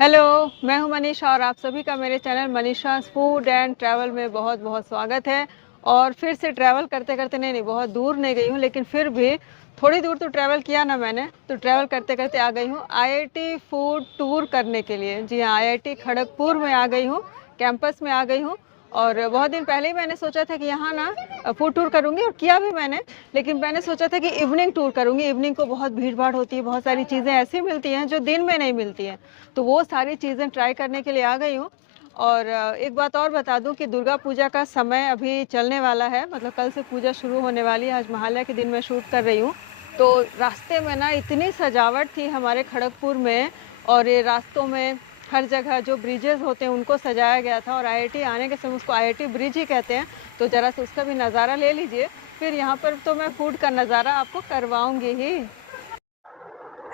Hello, मैं हूं मनीषा और आप सभी का मेरे चैनल मनीषाज़ फूड एंड ट्रैवल में बहुत-बहुत स्वागत है। और फिर से ट्रैवल करते-करते नहीं, बहुत दूर नहीं गई हूं, लेकिन फिर भी थोड़ी दूर तो ट्रैवल किया ना मैंने, तो ट्रैवल करते-करते आ गई हूं आईआईटी फूड टूर करने के लिए। जी हाँ, आईआईटी खड़गपुर में आ गई हूं, कैंपस में आ गई हूं। और बहुत दिन पहले ही मैंने सोचा था कि यहाँ ना फूड टूर करूँगी और किया भी मैंने, लेकिन मैंने सोचा था कि इवनिंग टूर करूँगी। इवनिंग को बहुत भीड़-भाड़ होती है, बहुत सारी चीज़ें ऐसी मिलती हैं जो दिन में नहीं मिलती हैं। तो वो सारी चीज़ें ट्राई करने के लिए आ गई हूँ। और एक बात और बता दूँ कि दुर्गा पूजा का समय अभी चलने वाला है, मतलब कल से पूजा शुरू होने वाली है। आज महालया के दिन मैं शूट कर रही हूँ। तो रास्ते में ना इतनी सजावट थी हमारे खड़गपुर में, और ये रास्तों में हर जगह जो ब्रिजेज़ होते हैं उनको सजाया गया था। और आईआईटी आने के समय उसको आईआईटी ब्रिज ही कहते हैं, तो ज़रा सा उसका भी नज़ारा ले लीजिए। फिर यहाँ पर तो मैं फूड का नज़ारा आपको करवाऊँगी ही।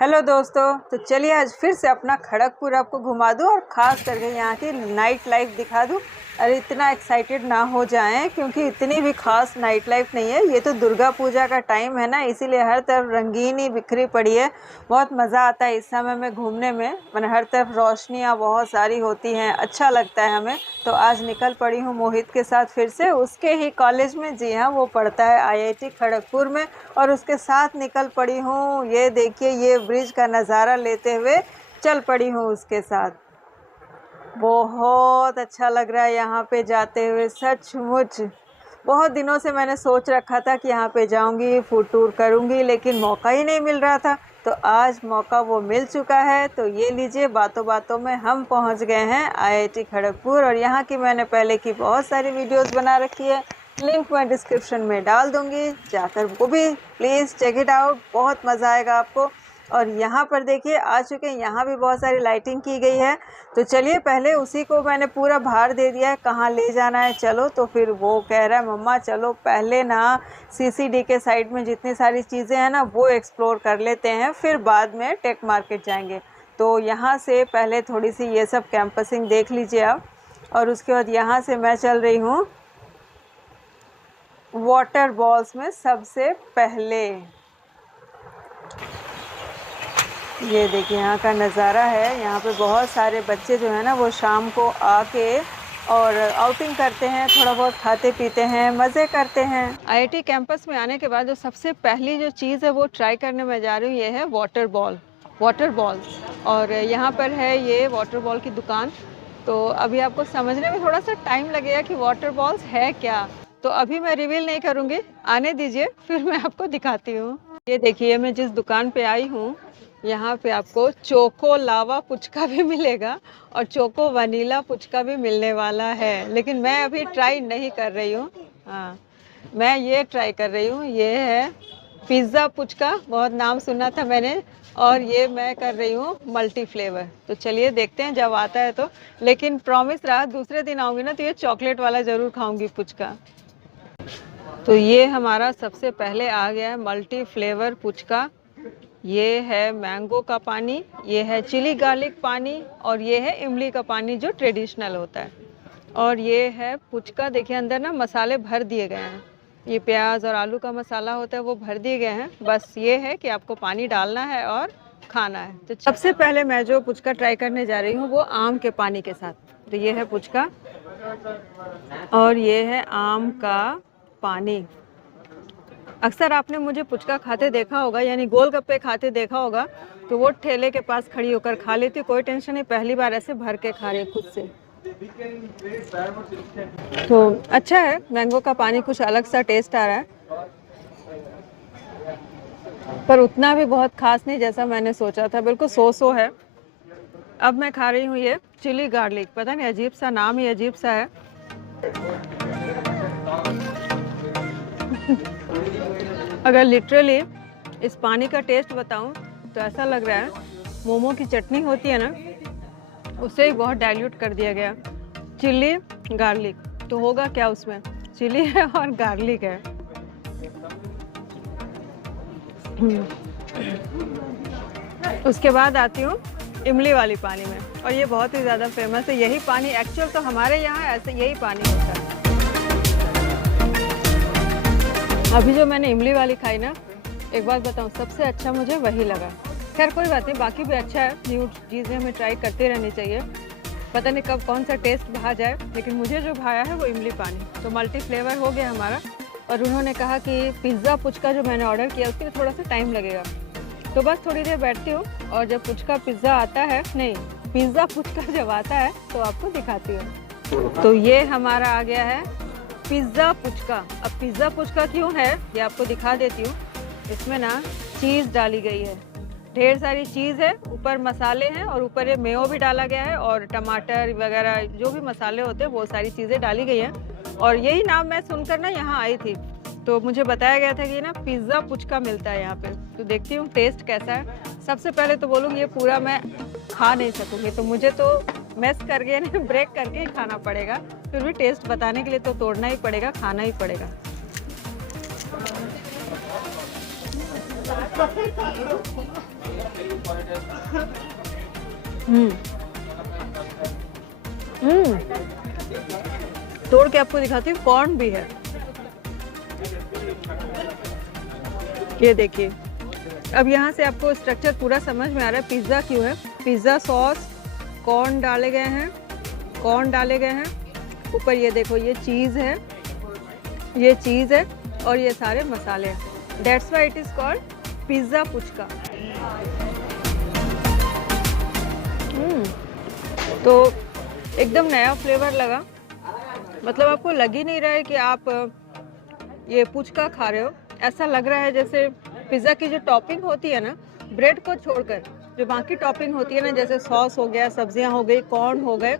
हेलो दोस्तों, तो चलिए आज फिर से अपना खड़गपुर आपको घुमा दूँ और ख़ास करके यहाँ की नाइट लाइफ दिखा दूँ। अरे इतना एक्साइटेड ना हो जाएं, क्योंकि इतनी भी खास नाइट लाइफ नहीं है। ये तो दुर्गा पूजा का टाइम है ना, इसीलिए हर तरफ रंगीनी बिखरी पड़ी है। बहुत मज़ा आता है इस समय में घूमने में, मैंने हर तरफ रोशनियाँ बहुत सारी होती हैं, अच्छा लगता है हमें। तो आज निकल पड़ी हूँ मोहित के साथ फिर से उसके ही कॉलेज में। जी हाँ, वो पढ़ता है आईआईटी खड़गपुर में, और उसके साथ निकल पड़ी हूँ। ये देखिए, ये ब्रिज का नज़ारा लेते हुए चल पड़ी हूँ उसके साथ। बहुत अच्छा लग रहा है यहाँ पे जाते हुए, सचमुच। बहुत दिनों से मैंने सोच रखा था कि यहाँ पे जाऊँगी, फूड टूर करूँगी, लेकिन मौका ही नहीं मिल रहा था। तो आज मौका वो मिल चुका है। तो ये लीजिए, बातों बातों में हम पहुँच गए हैं आईआईटी खड़गपुर। और यहाँ की मैंने पहले की बहुत सारी वीडियोज़ बना रखी है, लिंक मैं डिस्क्रिप्शन में डाल दूँगी, जाकर वो भी प्लीज़ चेक इट आउट, बहुत मज़ा आएगा आपको। और यहाँ पर देखिए आ चुके हैं, यहाँ भी बहुत सारी लाइटिंग की गई है। तो चलिए, पहले उसी को मैंने पूरा भार दे दिया है, कहाँ ले जाना है चलो। तो फिर वो कह रहा है मम्मा चलो पहले ना सीसीडी के साइड में जितनी सारी चीज़ें हैं ना वो एक्सप्लोर कर लेते हैं, फिर बाद में टेक मार्केट जाएंगे। तो यहाँ से पहले थोड़ी सी ये सब कैंपसिंग देख लीजिए आप। और उसके बाद यहाँ से मैं चल रही हूँ वाटर बॉल्स में सबसे पहले। ये देखिए यहाँ का नज़ारा है। यहाँ पे बहुत सारे बच्चे जो है ना वो शाम को आके और आउटिंग करते हैं, थोड़ा बहुत खाते पीते हैं, मज़े करते हैं। आईआईटी कैंपस में आने के बाद जो सबसे पहली जो चीज़ है वो ट्राई करने में जा रही हूँ, ये है वाटर बॉल्स। और यहाँ पर है ये वाटर बॉल की दुकान। तो अभी आपको समझने में थोड़ा सा टाइम लगेगा कि वाटर बॉल्स है क्या, तो अभी मैं रिवील नहीं करूँगी, आने दीजिए फिर मैं आपको दिखाती हूँ। ये देखिए, मैं जिस दुकान पे आई हूँ यहाँ पे आपको चोको लावा पुचका भी मिलेगा और चोको वनीला पुचका भी मिलने वाला है, लेकिन मैं अभी ट्राई नहीं कर रही हूँ। हाँ, मैं ये ट्राई कर रही हूँ, ये है पिज़्ज़ा पुचका, बहुत नाम सुना था मैंने। और ये मैं कर रही हूँ मल्टी फ्लेवर। तो चलिए देखते हैं जब आता है तो, लेकिन प्रॉमिस रहा दूसरे दिन आऊँगी ना तो ये चॉकलेट वाला ज़रूर खाऊँगी पुचका। तो ये हमारा सबसे पहले आ गया है मल्टी फ्लेवर पुचका। ये है मैंगो का पानी, ये है चिली गार्लिक पानी, और ये है इमली का पानी जो ट्रेडिशनल होता है। और ये है पुचका, देखिए अंदर ना मसाले भर दिए गए हैं। ये प्याज और आलू का मसाला होता है वो भर दिए गए हैं। बस ये है कि आपको पानी डालना है और खाना है। तो सबसे पहले मैं जो पुचका ट्राई करने जा रही हूँ वो आम के पानी के साथ। तो ये है पुचका और ये है आम का पानी। अक्सर आपने मुझे पुचका खाते देखा होगा, यानी गोलगप्पे खाते देखा होगा, तो वो ठेले के पास खड़ी होकर खा लेती। कोई टेंशन नहीं, पहली बार ऐसे भर के खा रही खुद से। तो अच्छा है, मैंगो का पानी कुछ अलग सा टेस्ट आ रहा है, पर उतना भी बहुत खास नहीं जैसा मैंने सोचा था, बिल्कुल सो है। अब मैं खा रही हूँ ये चिली गार्लिक, पता नहीं अजीब सा नाम ही अजीब सा है। अगर लिटरली इस पानी का टेस्ट बताऊं तो ऐसा लग रहा है मोमो की चटनी होती है ना, उसे ही बहुत डाइल्यूट कर दिया गया। चिली गार्लिक तो होगा क्या, उसमें चिली है और गार्लिक है। उसके बाद आती हूँ इमली वाली पानी में, और ये बहुत ही ज़्यादा फेमस है। यही पानी एक्चुअल तो हमारे यहाँ ऐसे यही पानी होता है। अभी जो मैंने इमली वाली खाई ना, एक बात बताऊँ, सबसे अच्छा मुझे वही लगा। खैर कोई बात नहीं, बाकी भी अच्छा है, न्यू चीज़ें हमें ट्राई करते रहनी चाहिए। पता नहीं कब कौन सा टेस्ट भा जाए, लेकिन मुझे जो भाया है वो इमली पानी। तो मल्टी फ्लेवर हो गया हमारा। और उन्होंने कहा कि पिज़्ज़ा पुचका जो मैंने ऑर्डर किया उसके लिए थोड़ा सा टाइम लगेगा, तो बस थोड़ी देर बैठती हूँ और जब पुचका पिज़्ज़ा आता है, नहीं पिज़्ज़ा पुचका जब आता है तो आपको दिखाती हूँ। तो ये हमारा आ गया है पिज़्ज़ा पुचका। अब पिज़्ज़ा पुचका क्यों है ये आपको दिखा देती हूँ। इसमें ना चीज़ डाली गई है, ढेर सारी चीज़ है, ऊपर मसाले हैं और ऊपर ये मेयो भी डाला गया है और टमाटर वगैरह जो भी मसाले होते हैं वो सारी चीज़ें डाली गई हैं। और यही नाम मैं सुनकर ना यहाँ आई थी, तो मुझे बताया गया था कि ना पिज़्ज़ा पुचका मिलता है यहाँ पे। तो देखती हूँ टेस्ट कैसा है। सबसे पहले तो बोलूँगी ये पूरा मैं खा नहीं सकूँगी, तो मुझे तो मेस करके ना ब्रेक करके ही खाना पड़ेगा। फिर भी टेस्ट बताने के लिए तो तोड़ना ही पड़ेगा, खाना ही पड़ेगा। तोड़ के आपको दिखाती हूँ, कॉर्न भी है, ये देखिए। अब यहाँ से आपको स्ट्रक्चर पूरा समझ में आ रहा है पिज़्ज़ा क्यों है। पिज़्ज़ा सॉस, कॉर्न डाले गए हैं, कॉर्न डाले गए हैं, ऊपर ये देखो ये चीज़ है, ये चीज़ है और ये सारे मसाले हैं। That's why it is called pizza puchka. तो एकदम नया फ्लेवर लगा, मतलब आपको लग ही नहीं रहा है कि आप ये पुचका खा रहे हो। ऐसा लग रहा है जैसे पिज़्ज़ा की जो टॉपिंग होती है ना, ब्रेड को छोड़कर जो बाकी टॉपिंग होती है ना, जैसे सॉस हो गया, सब्जियां हो गई, कॉर्न हो गए,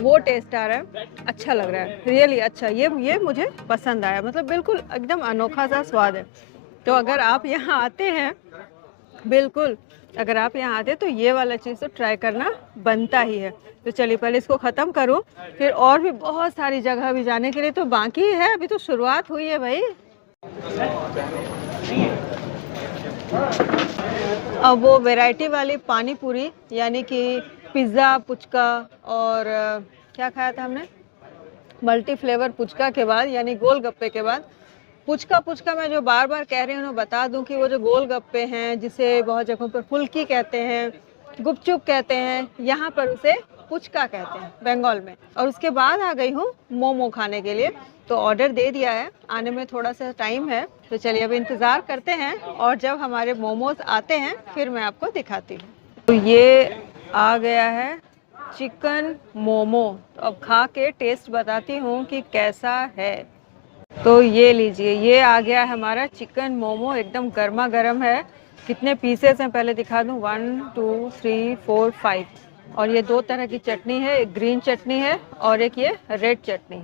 वो टेस्ट आ रहा है। अच्छा लग रहा है, रियली अच्छा। ये मुझे पसंद आया, मतलब बिल्कुल एकदम अनोखा सा स्वाद है। तो अगर आप यहाँ आते हैं, बिल्कुल अगर आप यहाँ आते हैं तो ये वाला चीज़ तो ट्राई करना बनता ही है। तो चलिए पहले इसको ख़त्म करूँ, फिर और भी बहुत सारी जगह भी जाने के लिए तो बाकी है, अभी तो शुरुआत हुई है भाई। अब वो वैरायटी वाली पानी पूरी, यानी कि पिज़्ज़ा पुचका और क्या खाया था हमने, मल्टी फ्लेवर पुचका के बाद, यानी गोलगप्पे के बाद पुचका मैं जो बार बार कह रही हूँ, बता दूं कि वो जो गोलगप्पे हैं, जिसे बहुत जगहों पर फुल्की कहते हैं, गुपचुप कहते हैं, यहाँ पर उसे पुचका कहते हैं बंगाल में। और उसके बाद आ गई हूँ मोमो खाने के लिए, तो ऑर्डर दे दिया है, आने में थोड़ा सा टाइम है। तो चलिए अब इंतज़ार करते हैं और जब हमारे मोमोज आते हैं फिर मैं आपको दिखाती हूँ। तो ये आ गया है चिकन मोमो, तो अब खा के टेस्ट बताती हूँ कि कैसा है। तो ये लीजिए, ये आ गया हमारा चिकन मोमो, एकदम गर्मा गर्म है। कितने पीसेस हैं पहले दिखा दूँ, 1 2 3 4 5। और ये 2 तरह की चटनी है, एक ग्रीन चटनी है और एक ये रेड चटनी।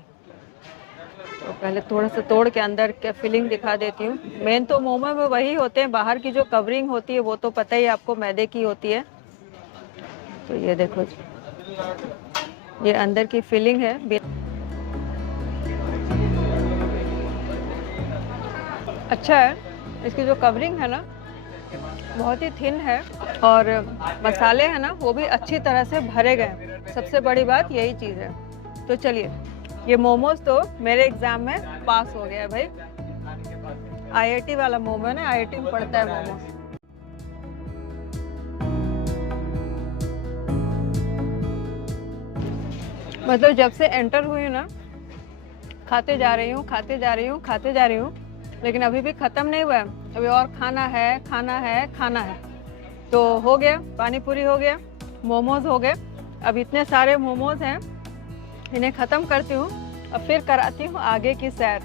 तो पहले थोड़ा सा तोड़ के अंदर क्या फिलिंग दिखा देती हूँ। मेन तो मोमो में वही होते हैं, बाहर की जो कवरिंग होती है वो तो पता ही आपको मैदे की होती है। तो ये देखो ये अंदर की फिलिंग है। अच्छा है, इसकी जो कवरिंग है ना बहुत ही थिन है और मसाले हैं ना वो भी अच्छी तरह से भरे गए। सबसे बड़ी बात यही चीज़ है। तो चलिए, ये मोमोज तो मेरे एग्जाम में पास हो गया है भाई। आईआईटी वाला मोमो है ना, आईआईटी में पढ़ता है मोमो। मतलब जब से एंटर हुई ना, खाते जा रही हूँ, खाते जा रही हूँ, खाते जा रही हूँ, लेकिन अभी भी ख़त्म नहीं हुआ है। अभी और खाना है, खाना है, खाना है। तो हो गया, पानी पूरी हो गया, मोमोज हो गए। अब इतने सारे मोमोज हैं, इन्हें ख़त्म करती हूँ, अब फिर कराती हूँ आगे की सैर।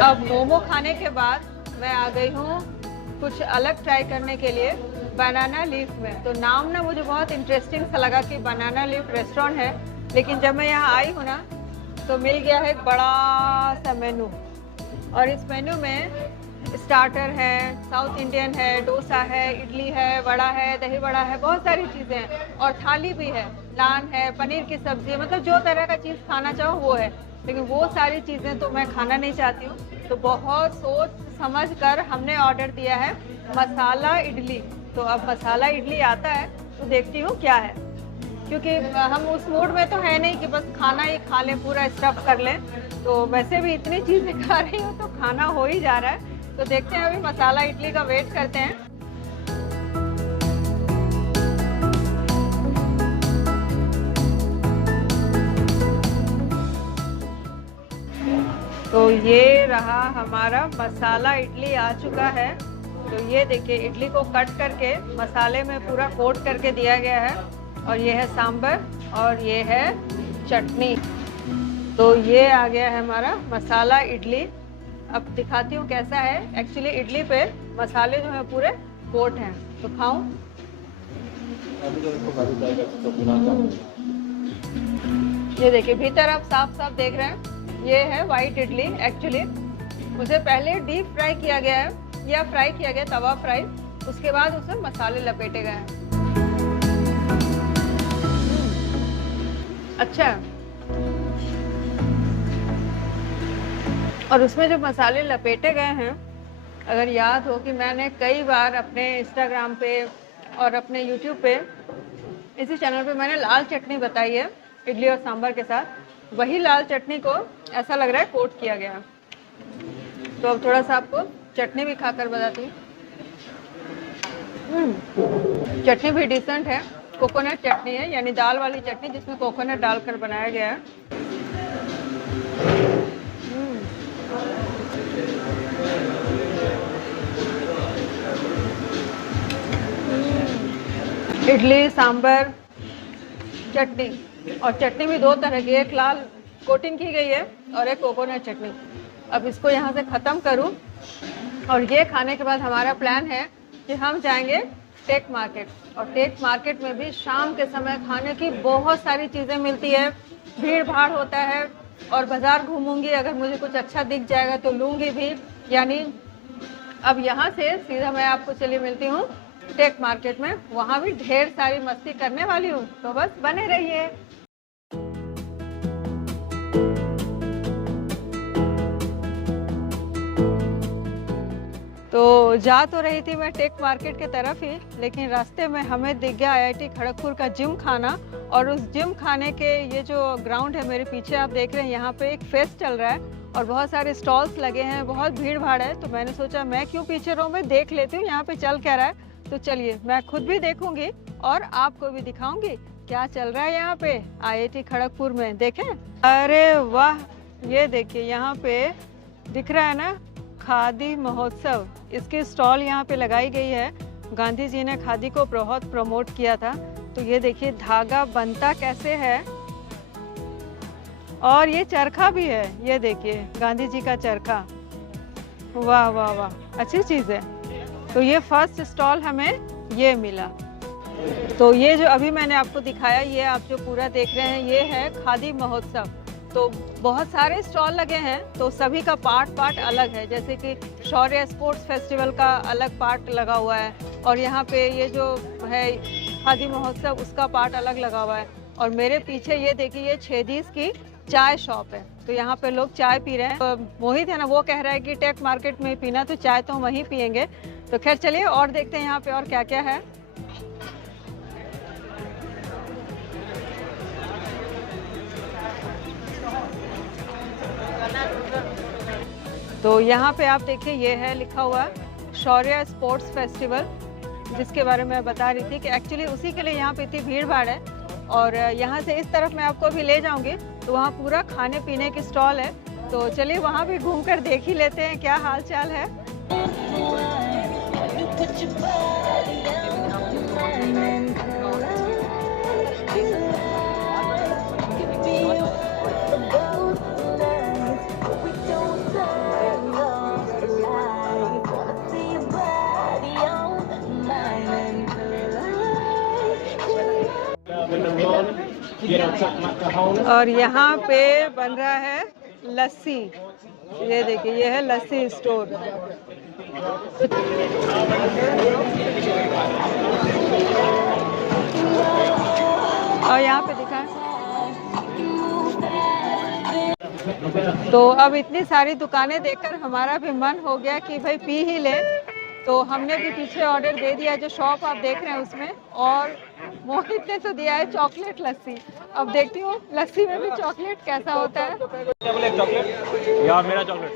अब मोमो खाने के बाद मैं आ गई हूँ कुछ अलग ट्राई करने के लिए, बनाना लीफ में। तो नाम ना मुझे बहुत इंटरेस्टिंग सा लगा कि बनाना लीफ रेस्टोरेंट है, लेकिन जब मैं यहाँ आई हूँ ना तो मिल गया है एक बड़ा सा मेनू। और इस मेनू में स्टार्टर है, साउथ इंडियन है, डोसा है, इडली है, वड़ा है, दही वड़ा है, बहुत सारी चीज़ें हैं। और थाली भी है, नान है, पनीर की सब्जी, मतलब जो तरह का चीज़ खाना चाहो वो है। लेकिन वो सारी चीज़ें तो मैं खाना नहीं चाहती हूँ, तो बहुत सोच समझ कर हमने ऑर्डर दिया है मसाला इडली। तो अब मसाला इडली आता है तो देखती हूँ क्या है, क्योंकि हम उस मूड में तो है नहीं कि बस खाना ही खा लें, पूरा स्टफ कर लें। तो वैसे भी इतनी चीज़ें खा रही हूँ तो खाना हो ही जा रहा है। तो देखते हैं, अभी मसाला इडली का वेट करते हैं। तो ये रहा हमारा मसाला इडली आ चुका है। तो ये देखिए, इडली को कट करके मसाले में पूरा कोट करके दिया गया है। और ये है सांभर और ये है चटनी। तो ये आ गया है हमारा मसाला इडली। अब दिखाती हूँ कैसा है। एक्चुअली इडली पे मसाले जो हैं पूरे कोट हैं। तो खाऊं? ये देखिए, भीतर आप साफ साफ देख रहे हैं। ये है वाइट इडली। एक्चुअली उसे पहले डीप फ्राई किया गया है या फ्राई किया गया, तवा फ्राई। उसके बाद उसमें मसाले लपेटे गए हैं। अच्छा, और उसमें जो मसाले लपेटे गए हैं, अगर याद हो कि मैंने कई बार अपने इंस्टाग्राम पे और अपने यूट्यूब पे, इसी चैनल पे मैंने लाल चटनी बताई है इडली और सांभर के साथ। वही लाल चटनी को ऐसा लग रहा है कोट किया गया। तो अब थोड़ा सा आपको चटनी भी खाकर बताती हूँ। चटनी भी डिसेंट है। कोकोनट चटनी है, यानी दाल वाली चटनी जिसमें कोकोनट डालकर बनाया गया है। इडली, सांभर, चटनी। और चटनी भी दो तरह की, एक लाल कोटिंग की गई है और एक कोकोनट चटनी। अब इसको यहाँ से ख़त्म करूँ और ये खाने के बाद हमारा प्लान है कि हम जाएंगे टेक मार्केट। और टेक मार्केट में भी शाम के समय खाने की बहुत सारी चीज़ें मिलती है, भीड़ भाड़ होता है। और बाज़ार घूमूंगी, अगर मुझे कुछ अच्छा दिख जाएगा तो लूँगी भी। यानी अब यहाँ से सीधा मैं आपको चली मिलती हूँ टेक मार्केट में। वहाँ भी ढेर सारी मस्ती करने वाली हूँ, तो बस बने रहिए। तो जा तो रही थी मैं टेक मार्केट के तरफ ही, लेकिन रास्ते में हमें दिख गया IIT खड़गपुर का जिम खाना। और उस जिम खाने के ये जो ग्राउंड है मेरे पीछे आप देख रहे हैं, यहाँ पे एक फेस्ट चल रहा है और बहुत सारे स्टॉल्स लगे हैं, बहुत भीड़ भाड़ है। तो मैंने सोचा मैं क्यों पीछे रहूँ, मैं देख लेती हूँ यहाँ पे चल क्या रहा है। तो चलिए, मैं खुद भी देखूंगी और आपको भी दिखाऊंगी क्या चल रहा है यहाँ पे IIT खड़गपुर में। देखें, अरे वाह, ये देखिए यहाँ पे दिख रहा है ना, खादी महोत्सव। इसकी स्टॉल यहाँ पे लगाई गई है। गांधी जी ने खादी को बहुत प्रमोट किया था। तो ये देखिए धागा बनता कैसे है, और ये चरखा भी है। ये देखिए गांधी जी का चरखा। वाह वाह वाह, अच्छी चीज़ है। तो ये फर्स्ट स्टॉल हमें ये मिला। तो ये जो अभी मैंने आपको दिखाया, ये आप जो पूरा देख रहे हैं, ये है खादी महोत्सव। तो बहुत सारे स्टॉल लगे हैं, तो सभी का पार्ट अलग है। जैसे कि शौर्य स्पोर्ट्स फेस्टिवल का अलग पार्ट लगा हुआ है, और यहाँ पे ये जो है खादी महोत्सव, उसका पार्ट अलग लगा हुआ है। और मेरे पीछे ये देखिए, ये छेदीस की चाय शॉप है। तो यहाँ पे लोग चाय पी रहे हैं। तो मोहित है ना, वो कह रहा है कि टेक मार्केट में पीना, तो चाय तो हम वहीं पियेंगे। तो खैर चलिए और देखते हैं यहाँ पे और क्या क्या है। तो यहाँ पे आप देखिए, ये है लिखा हुआ शौर्य स्पोर्ट्स फेस्टिवल, जिसके बारे में मैं बता रही थी कि एक्चुअली उसी के लिए यहाँ पे इतनी भीड़ भाड़ है। और यहाँ से इस तरफ मैं आपको अभी ले जाऊंगी, तो वहाँ पूरा खाने पीने की स्टॉल है। तो चलिए वहाँ भी घूमकर देख ही लेते हैं क्या हाल चाल है। और यहाँ पे बन रहा है लस्सी। ये देखिए, ये है लस्सी स्टोर। और यहाँ पे दिखा है। तो अब इतनी सारी दुकानें देखकर हमारा भी मन हो गया कि भाई पी ही ले। तो हमने भी पीछे ऑर्डर दे दिया, जो शॉप आप देख रहे हैं उसमें। और मोहित ने तो दिया है चॉकलेट लस्सी। अब देखती हूँ लस्सी में भी चॉकलेट कैसा होता है। क्या बोले, चॉकलेट या मेरा चॉकलेट?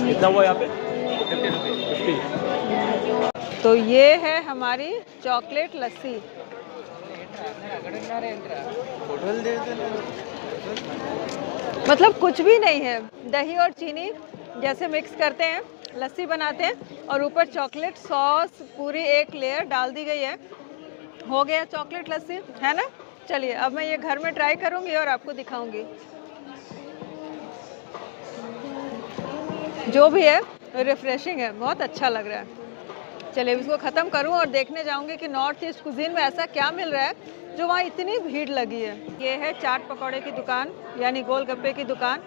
कितना हुआ यहाँ पे? 50। तो ये है हमारी चॉकलेट लस्सी। मतलब कुछ भी नहीं है, दही और चीनी जैसे मिक्स करते हैं, लस्सी बनाते हैं और ऊपर चॉकलेट सॉस पूरी एक लेयर डाल दी गई है। हो गया चॉकलेट लस्सी, है ना। चलिए अब मैं ये घर में ट्राई करूंगी और आपको दिखाऊंगी। जो भी है रिफ्रेशिंग है, बहुत अच्छा लग रहा है। चलिए इसको ख़त्म करूं और देखने जाऊंगी कि नॉर्थ ईस्ट कुजीन में ऐसा क्या मिल रहा है जो वहाँ इतनी भीड़ लगी है। ये है चाट पकौड़े की दुकान, यानी गोलगप्पे की दुकान।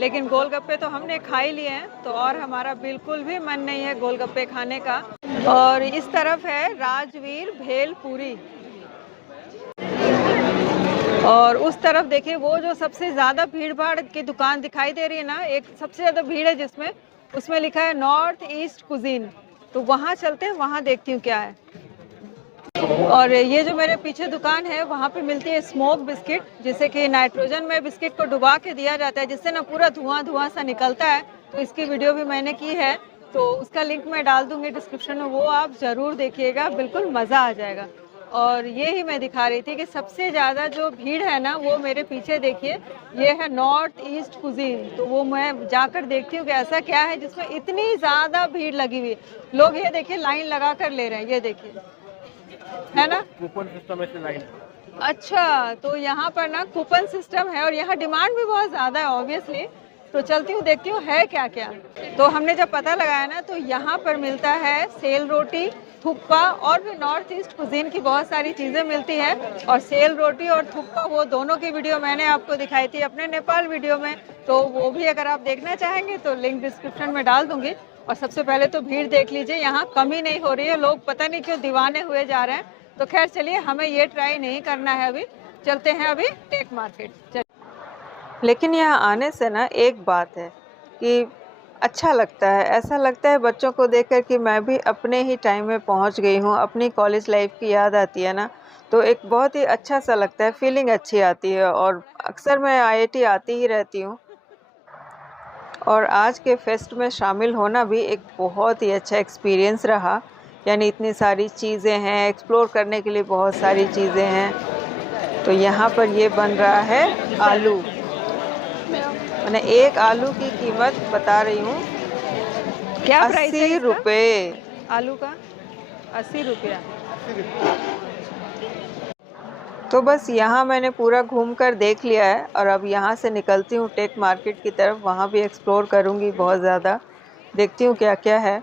लेकिन गोलगप्पे तो हमने खा ही लिए हैं, तो और हमारा बिल्कुल भी मन नहीं है गोलगप्पे खाने का। और इस तरफ है राजवीर भेलपुरी। और उस तरफ देखिए वो जो सबसे ज़्यादा भीड़ भाड़ की दुकान दिखाई दे रही है ना, एक सबसे ज़्यादा भीड़ है जिसमें, उसमें लिखा है नॉर्थ ईस्ट कुजीन। तो वहाँ चलते हैं, वहाँ देखती हूँ क्या है। और ये जो मेरे पीछे दुकान है वहाँ पे मिलती है स्मोक बिस्किट, जिसे कि नाइट्रोजन में बिस्किट को डुबा के दिया जाता है, जिससे ना पूरा धुआं धुआं सा निकलता है। तो इसकी वीडियो भी मैंने की है, तो उसका लिंक मैं डाल दूंगी डिस्क्रिप्शन में, वो आप ज़रूर देखिएगा, बिल्कुल मज़ा आ जाएगा। और ये ही मैं दिखा रही थी कि सबसे ज़्यादा जो भीड़ है ना वो मेरे पीछे देखिए, ये है नॉर्थ ईस्ट कुजीन। तो वो मैं जाकर देखती हूँ कि ऐसा क्या है जिसमें इतनी ज़्यादा भीड़ लगी हुई। लोग ये देखिए लाइन लगा कर ले रहे हैं, ये देखिए, है ना। कूपन सिस्टम है लाइन। अच्छा, तो यहाँ पर ना कूपन सिस्टम है और यहाँ डिमांड भी बहुत ज़्यादा है ऑब्वियसली। तो चलती हूँ देखती हूँ है क्या क्या। तो हमने जब पता लगाया ना, तो यहाँ पर मिलता है सेल रोटी, थुक्पा और भी नॉर्थ ईस्ट कुजीन की बहुत सारी चीज़ें मिलती हैं। और सेल रोटी और थुक्पा वो दोनों की वीडियो मैंने आपको दिखाई थी अपने नेपाल वीडियो में, तो वो भी अगर आप देखना चाहेंगे तो लिंक डिस्क्रिप्शन में डाल दूंगी। और सबसे पहले तो भीड़ देख लीजिए, यहाँ कमी नहीं हो रही है, लोग पता नहीं क्यों दीवाने हुए जा रहे हैं। तो खैर चलिए, हमें ये ट्राई नहीं करना है अभी, चलते हैं अभी टेक मार्केट। लेकिन यहाँ आने से ना एक बात है कि अच्छा लगता है, ऐसा लगता है बच्चों को देखकर कि मैं भी अपने ही टाइम में पहुँच गई हूँ, अपनी कॉलेज लाइफ की याद आती है ना, तो एक बहुत ही अच्छा सा लगता है, फीलिंग अच्छी आती है। और अक्सर मैं आईआईटी आती ही रहती हूँ, और आज के फेस्ट में शामिल होना भी एक बहुत ही अच्छा एक्सपीरियंस रहा। यानी इतनी सारी चीज़ें हैं, एक्सप्लोर करने के लिए बहुत सारी चीज़ें हैं। तो यहाँ पर ये बन रहा है आलू। मैंने एक आलू की कीमत बता रही हूँ, क्या प्राइस है 80 रुपये आलू का? 80 रुपया। तो बस यहाँ मैंने पूरा घूमकर देख लिया है और अब यहाँ से निकलती हूँ टेक मार्केट की तरफ। वहाँ भी एक्सप्लोर करूँगी बहुत ज़्यादा, देखती हूँ क्या क्या है।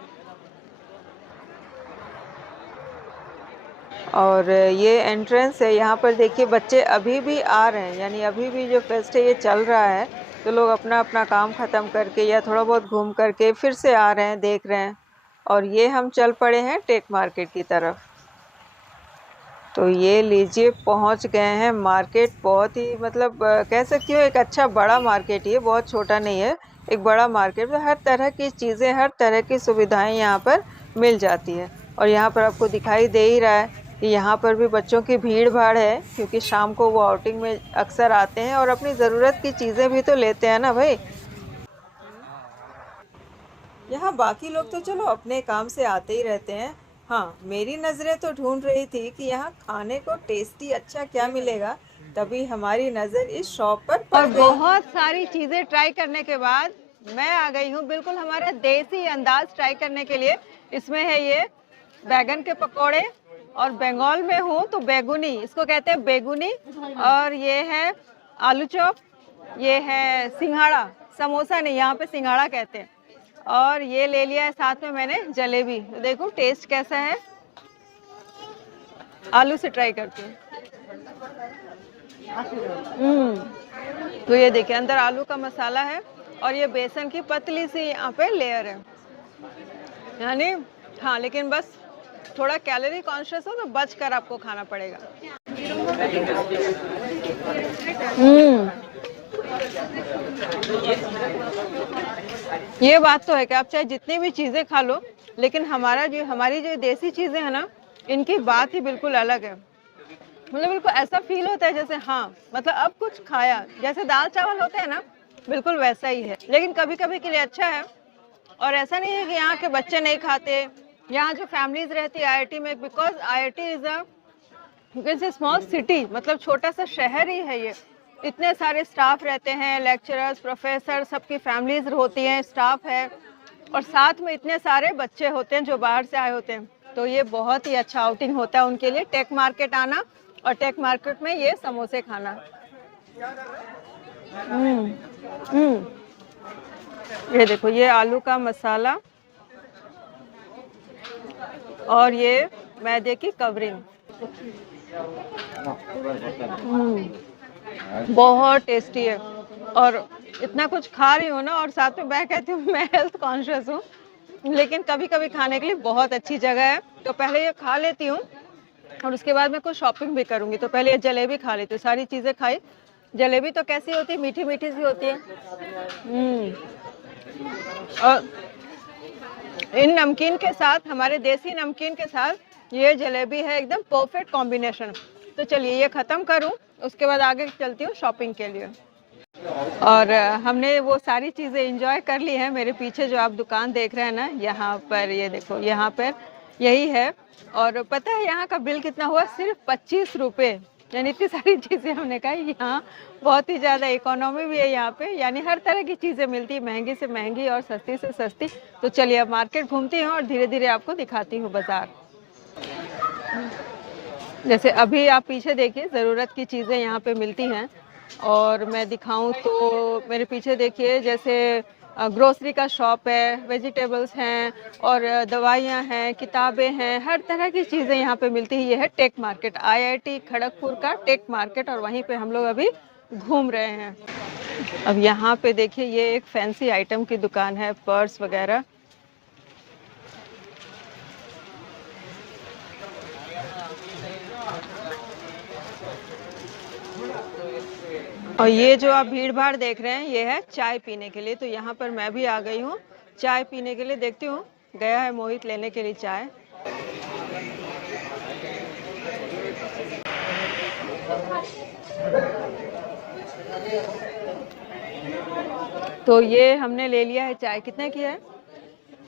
और ये एंट्रेंस है, यहाँ पर देखिए बच्चे अभी भी आ रहे हैं, यानी अभी भी जो फेस्ट है ये चल रहा है। तो लोग अपना अपना काम ख़त्म करके या थोड़ा बहुत घूम करके फिर से आ रहे हैं, देख रहे हैं। और ये हम चल पड़े हैं टेक मार्केट की तरफ। तो ये लीजिए पहुंच गए हैं मार्केट। बहुत ही मतलब कह सकती हूँ एक अच्छा बड़ा मार्केट, ये बहुत छोटा नहीं है, एक बड़ा मार्केट में हर तरह की चीज़ें, हर तरह की सुविधाएं यहाँ पर मिल जाती है। और यहाँ पर आपको दिखाई दे ही रहा है कि यहाँ पर भी बच्चों की भीड़ भाड़ है, क्योंकि शाम को वो आउटिंग में अक्सर आते हैं और अपनी ज़रूरत की चीज़ें भी तो लेते हैं ना भाई। यहाँ बाकी लोग तो चलो अपने काम से आते ही रहते हैं, हाँ मेरी नज़रें तो ढूंढ रही थी कि यहाँ खाने को टेस्टी अच्छा क्या मिलेगा, तभी हमारी नज़र इस शॉप पर पड़ गई। बहुत सारी चीज़ें ट्राई करने के बाद मैं आ गई हूँ बिल्कुल हमारा देसी अंदाज ट्राई करने के लिए। इसमें है ये बैगन के पकोड़े, और बंगाल में हूँ तो बेगुनी, इसको कहते हैं बेगुनी। और ये है आलू चॉप, ये है सिंघाड़ा, समोसा नहीं यहाँ पे सिंघाड़ा कहते हैं। और ये ले लिया है साथ में मैंने जलेबी। तो देखो टेस्ट कैसा है, आलू से ट्राई करती हूँ। तो ये देखिए अंदर आलू का मसाला है और ये बेसन की पतली सी यहाँ पे लेयर है, यानी हाँ, लेकिन बस थोड़ा कैलोरी कॉन्शियस हो तो बच कर आपको खाना पड़ेगा। ये बात तो है कि आप चाहे जितनी भी चीज़ें खा लो, लेकिन हमारी जो देसी चीज़ें हैं ना, इनकी बात ही बिल्कुल अलग है। मतलब बिल्कुल ऐसा फील होता है जैसे हाँ, मतलब अब कुछ खाया, जैसे दाल चावल होते हैं ना, बिल्कुल वैसा ही है। लेकिन कभी कभी के लिए अच्छा है। और ऐसा नहीं है कि यहाँ के बच्चे नहीं खाते। यहाँ जो फैमिलीज रहती है आईआईटी में, because IIT is a small city, मतलब छोटा सा शहर ही है ये। इतने सारे स्टाफ रहते हैं, लेक्चरर्स, प्रोफेसर, सबकी फैमिलीज होती हैं, स्टाफ है, और साथ में इतने सारे बच्चे होते हैं जो बाहर से आए होते हैं। तो ये बहुत ही अच्छा आउटिंग होता है उनके लिए, टेक मार्केट आना और टेक मार्केट में ये समोसे खाना। हम्म हम्म ये देखो, ये आलू का मसाला और ये मैदे की कवरिंग। बहुत टेस्टी है। और इतना कुछ खा रही हूँ ना, और साथ में मैं कहती हूँ मैं हेल्थ कॉन्शियस हूँ, लेकिन कभी कभी खाने के लिए बहुत अच्छी जगह है। तो पहले ये खा लेती हूँ और उसके बाद मैं कुछ शॉपिंग भी करूँगी। तो पहले ये जलेबी खा लेती हूँ, सारी चीज़ें खाई। जलेबी तो कैसी होती है, मीठी मीठी सी होती है। और इन नमकीन के साथ, हमारे देसी नमकीन के साथ ये जलेबी है एकदम परफेक्ट कॉम्बिनेशन। तो चलिए ये ख़त्म करूँ, उसके बाद आगे चलती हूँ शॉपिंग के लिए। और हमने वो सारी चीज़ें एंजॉय कर ली हैं। मेरे पीछे जो आप दुकान देख रहे हैं ना, यहाँ पर ये देखो, यहाँ पर यही है। और पता है यहाँ का बिल कितना हुआ? सिर्फ 25 रुपये। यानी इतनी सारी चीज़ें हमने कहा यहाँ बहुत ही ज़्यादा इकोनॉमी भी है यहाँ पे, यानी हर तरह की चीज़ें मिलती है, महंगी से महंगी और सस्ती से सस्ती। तो चलिए अब मार्केट घूमती हूँ और धीरे धीरे आपको दिखाती हूँ बाज़ार। जैसे अभी आप पीछे देखिए, ज़रूरत की चीज़ें यहाँ पे मिलती हैं। और मैं दिखाऊं तो मेरे पीछे देखिए, जैसे ग्रोसरी का शॉप है, वेजिटेबल्स हैं, और दवाइयाँ हैं, किताबें हैं, हर तरह की चीज़ें यहाँ पे मिलती है। ये है टेक मार्केट, आईआईटी खड़गपुर का टेक मार्केट, और वहीं पे हम लोग अभी घूम रहे हैं। अब यहाँ पे देखिए, ये एक फैंसी आइटम की दुकान है, पर्स वगैरह। और ये जो आप भीड़ भाड़ देख रहे हैं, ये है चाय पीने के लिए। तो यहाँ पर मैं भी आ गई हूँ चाय पीने के लिए। देखती हूँ, गया है मोहित लेने के लिए चाय। तो ये हमने ले लिया है चाय। कितने की है?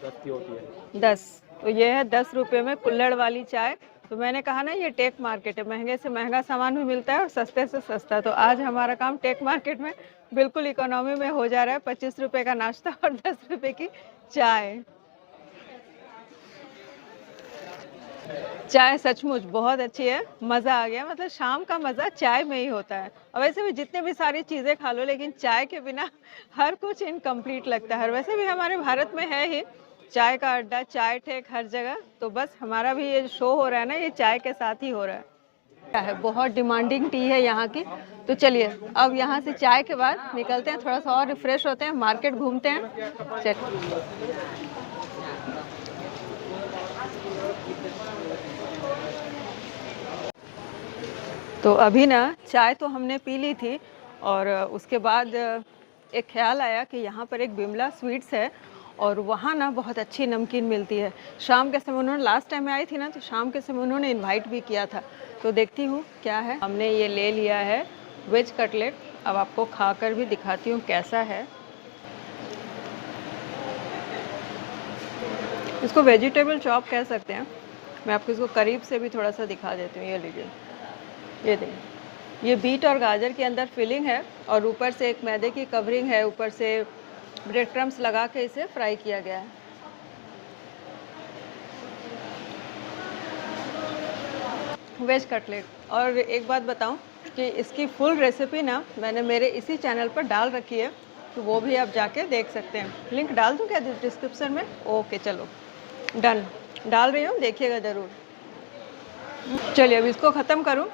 10 की होती है। 10। तो ये है 10 रुपये में कुल्हड़ वाली चाय। तो मैंने कहा ना, ये टेक मार्केट है, महंगे से महंगा सामान भी मिलता है और सस्ते से सस्ता। तो आज हमारा काम टेक मार्केट में बिल्कुल इकोनॉमी में हो जा रहा है। 25 रुपये का नाश्ता और 10 रुपये की चाय। चाय सचमुच बहुत अच्छी है, मज़ा आ गया। मतलब शाम का मज़ा चाय में ही होता है। और वैसे भी जितने भी सारी चीज़ें खा लो, लेकिन चाय के बिना हर कुछ इनकम्प्लीट लगता है। और वैसे भी हमारे भारत में है ही चाय का अड्डा, चाय ठेक हर जगह। तो बस हमारा भी ये शो हो रहा है ना, ये चाय के साथ ही हो रहा है। बहुत डिमांडिंग टी है यहाँ की। तो चलिए अब यहाँ से चाय के बाद निकलते हैं, थोड़ा सा और रिफ्रेश होते हैं, मार्केट घूमते हैं। चलिए। तो अभी ना चाय तो हमने पी ली थी, और उसके बाद एक ख्याल आया कि यहाँ पर एक बिमला स्वीट्स है, और वहाँ ना बहुत अच्छी नमकीन मिलती है। शाम के समय उन्होंने, लास्ट टाइम मैं आई थी ना, तो शाम के समय उन्होंने इनवाइट भी किया था। तो देखती हूँ क्या है। हमने ये ले लिया है वेज कटलेट। अब आपको खाकर भी दिखाती हूँ कैसा है। इसको वेजिटेबल चॉप कह सकते हैं। मैं आपको इसको करीब से भी थोड़ा सा दिखा देती हूँ। ये लीजिए, ये देखिए, ये बीट और गाजर के अंदर फिलिंग है, और ऊपर से एक मैदे की कवरिंग है, ऊपर से ब्रेड क्रम्स लगा के इसे फ्राई किया गया है। Veg cutlet. और एक बात बताऊं कि इसकी फुल रेसिपी ना मैंने मेरे इसी चैनल पर डाल रखी है, तो वो भी आप जाके देख सकते हैं। लिंक डाल दूं क्या डिस्क्रिप्शन में? ओके, चलो डन, डाल रही हूँ, देखिएगा ज़रूर। चलिए अब इसको ख़त्म करूँ,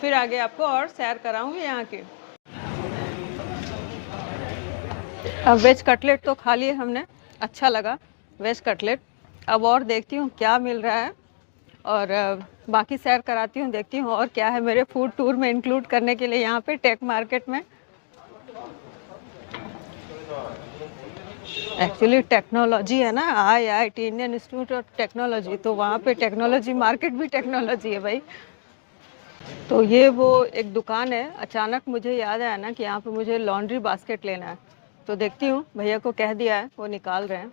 फिर आगे आपको और सैर कराऊंगी यहाँ की। अब वेज कटलेट तो खा लिए हमने, अच्छा लगा वेज कटलेट। अब और देखती हूँ क्या मिल रहा है, और बाकी सैर कराती हूँ, देखती हूँ और क्या है मेरे फूड टूर में इंक्लूड करने के लिए यहाँ पे टेक मार्केट में। एक्चुअली टेक्नोलॉजी है ना, IIT Indian institute of technology, तो वहाँ पे टेक्नोलॉजी मार्केट भी टेक्नोलॉजी है भाई। तो ये वो एक दुकान है, अचानक मुझे याद आया ना कि यहाँ पे मुझे लॉन्ड्री बास्केट लेना है, तो देखती हूँ, भैया को कह दिया है, वो निकाल रहे हैं।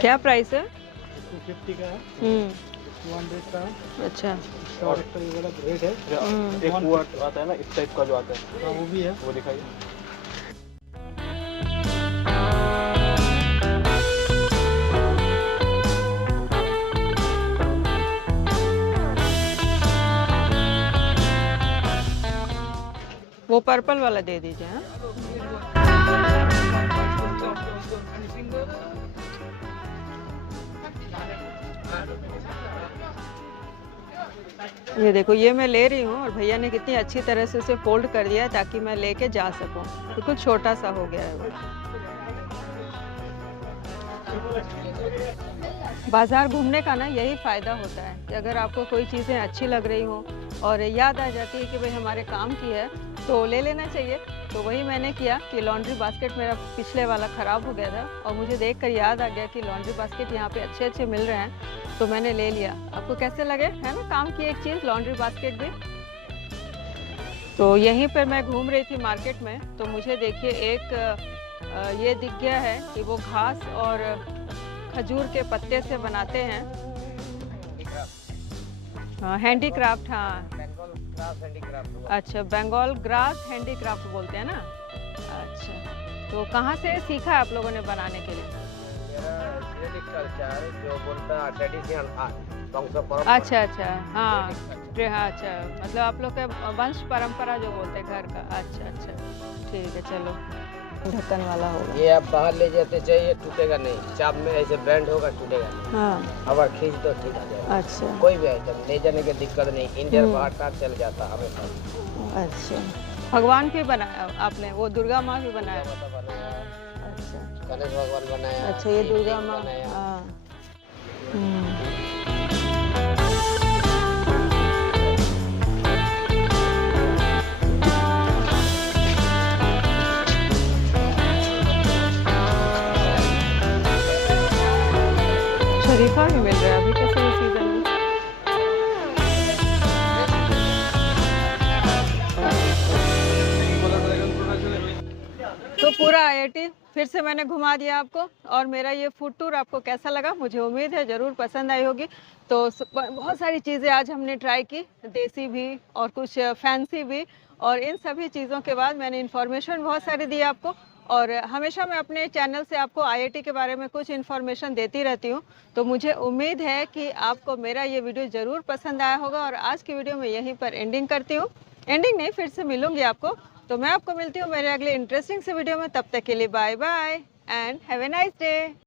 क्या प्राइस है? 250 का है, 200 का है। अच्छा। और ये वाला रेड है, एक वो आता है ना इस टाइप का जो आता है, हाँ वो भी है, वो दिखाइए। वो पर्पल वाला दे दीजिए। हाँ, ये देखो, ये मैं ले रही हूँ और भैया ने कितनी अच्छी तरह से उसे फोल्ड कर दिया है ताकि मैं लेके जा सकूँ। बिल्कुल छोटा सा हो गया है वो। बाज़ार घूमने का ना यही फ़ायदा होता है कि अगर आपको कोई चीज़ें अच्छी लग रही हो और याद आ जाती है कि भाई हमारे काम की है, तो ले लेना चाहिए। तो वही मैंने किया कि लॉन्ड्री बास्केट मेरा पिछले वाला ख़राब हो गया था और मुझे देखकर याद आ गया कि लॉन्ड्री बास्केट यहाँ पे अच्छे अच्छे मिल रहे हैं, तो मैंने ले लिया। आपको कैसे लगे, है ना काम की एक चीज़ लॉन्ड्री बास्केट भी। तो यहीं पर मैं घूम रही थी मार्केट में, तो मुझे देखिए एक ये दिख गया है कि वो घास और खजूर के पत्ते से बनाते हैं। हाँ, हैंडीक्राफ्ट। हाँ, अच्छा, बंगाल ग्रास हैंडीक्राफ्ट बोलते हैं ना। अच्छा, तो कहाँ से सीखा है आप लोगों ने बनाने के लिए? जो बोलता है ट्रेडिशनल अच्छा अच्छा, हाँ हाँ, अच्छा, मतलब आप लोग के वंश परंपरा जो बोलते हैं घर का। अच्छा अच्छा, ठीक है, चलो ढक्कन वाला होगा। ये आप बाहर ले जाते चाहिए, टूटेगा नहीं, चाप में ऐसे ब्रांड होगा, टूटेगा नहीं। हाँ, अगर खींच तो ठीक आ जाएगा। अच्छा कोई भी आइटम ले जाने की दिक्कत नहीं, इंडिया बाहर का चल जाता हमेशा। अच्छा, भगवान भी बनाया आपने, वो दुर्गा माँ भी बनाया? अच्छा, गणेश भगवान बनाया। अच्छा, ये दुर्गा माँ। बनाया। हाँ। शरीफा भी मिल रहा है अभी कैसे सीजन में। तो पूरा IIT फिर से मैंने घुमा दिया आपको, और मेरा ये फूड टूर आपको कैसा लगा, मुझे उम्मीद है ज़रूर पसंद आई होगी। तो बहुत सारी चीज़ें आज हमने ट्राई की, देसी भी और कुछ फैंसी भी, और इन सभी चीज़ों के बाद मैंने इन्फॉर्मेशन बहुत सारी दी आपको। और हमेशा मैं अपने चैनल से आपको IIT के बारे में कुछ इन्फॉर्मेशन देती रहती हूँ, तो मुझे उम्मीद है कि आपको मेरा ये वीडियो ज़रूर पसंद आया होगा। और आज की वीडियो में यहीं पर एंडिंग करती हूँ, एंडिंग नहीं, फिर से मिलूंगी आपको। तो मैं आपको मिलती हूँ मेरे अगले इंटरेस्टिंग से वीडियो में, तब तक के लिए bye bye and have a nice day.